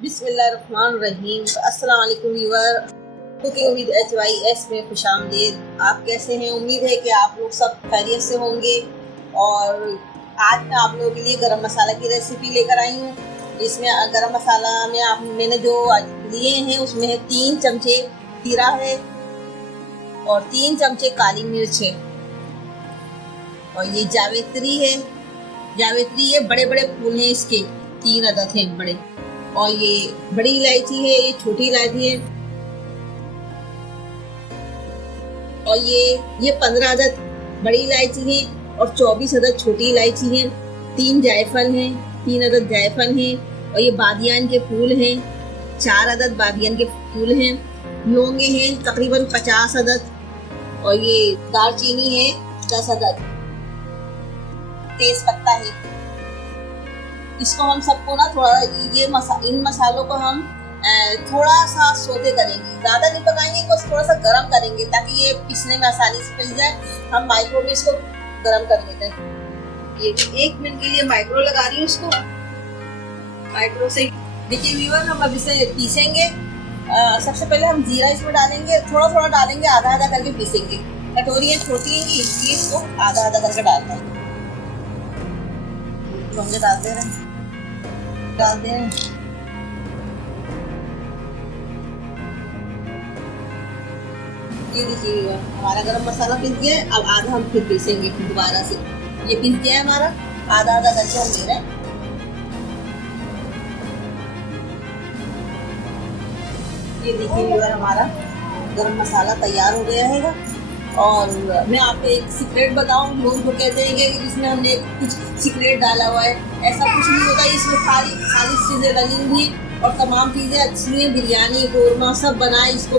बिस्मिल्लाहिर्रहमानिर्रहीम। अस्सलाम वालेकुम व्यूअर, कुकिंग विद HYS में खुशामदीद। आप कैसे हैं? उम्मीद है कि आप लोग सब खैरियत से होंगे। और आज मैं आप लोगों के लिए गरम मसाला की रेसिपी लेकर आई हूँ। इसमें गरम मसाला में मैंने जो लिए हैं उसमें है 3 चमचे जीरा है और 3 चमचे काली मिर्च है और ये जावित्री है। जावित्री ये बड़े बड़े फूल हैं, इसके 3 अदद हैं बड़े। और ये बड़ी इलायची है, ये छोटी इलायची है। और ये 15 अदद बड़ी इलायची है और 24 अदद छोटी इलायची है। 3 जायफल हैं, 3 अदद जायफल हैं। और ये बादियान के फूल हैं, 4 अदद बादियान के फूल हैं। लौंगे हैं तकरीबन 50 अदद। और ये दालचीनी है 10 अदद। तेज पत्ता है। इसको हम सबको ना थोड़ा इन मसालों को हम थोड़ा सा सोते करेंगे, ज़्यादा नहीं पकाएंगे, बस थोड़ा सा गरम करेंगे ताकि ये पीसने में आसानी से पिस जाए। हम माइक्रो में इसको गरम कर लेते हैं। ये 1 मिनट के लिए माइक्रो लगा रही हूँ इसको। माइक्रो से देखिए व्यूअर, हम अब इसे पीसेंगे। सबसे पहले हम जीरा इसमें डालेंगे, थोड़ा थोड़ा डालेंगे, आधा आधा करके पीसेंगे। कटोरियाँ छोटी हैं इसलिए इसको आधा आधा करके डालना है। लौंगे डाल दे रहे हैं। ये देखिए हमारा गरम मसाला पिस गया है। अब आधा हम फिर पीसेंगे दोबारा से। ये पिस गया है हमारा, आधा आधा करके हम ले रहे हैं। ये देखिए हमारा गरम मसाला तैयार हो गया है। और मैं आपको एक सीक्रेट बताऊं, लोग जो कहते हैं कि इसमें हमने कुछ सीक्रेट डाला हुआ है, ऐसा कुछ नहीं होता। इसमें खाली चीज़ें डली हुई हैं और तमाम चीज़ें अच्छी हैं। बिरयानी कोरमा सब बनाए, इसको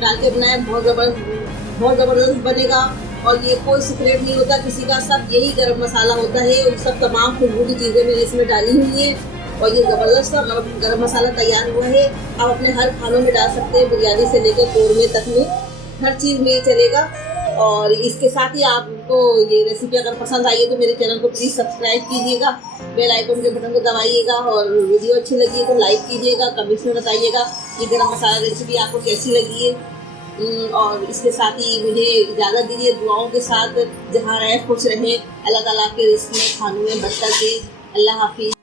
डाल के बनाए, बहुत ज़बरदस्त बनेगा। और ये कोई सीक्रेट नहीं होता किसी का, सब यही गरम मसाला होता है और सब तमाम खुशबू की चीज़ें मैंने इसमें डाली हुई हैं। और ये ज़बरदस्त गरम मसाला तैयार हुआ है। आप अपने हर खानों में डाल सकते हैं, बिरयानी से लेकर कोरमे तक में हर चीज़ में चलेगा। और इसके साथ ही आपको ये रेसिपी अगर पसंद आई है तो मेरे चैनल को प्लीज़ सब्सक्राइब कीजिएगा, बेल आइकन के बटन को दबाइएगा। और वीडियो अच्छी लगी है तो लाइक कीजिएगा, कमेंट्स में बताइएगा ये गरम मसाला रेसिपी आपको कैसी लगी है। और इसके साथ ही मुझे इजाज़त दीजिए दुआओं के साथ। जहाँ रहे खुश रहें, अल्लाह ताला के रिज़्क़ में खानों में बरकत दे। अल्लाह हाफिज़।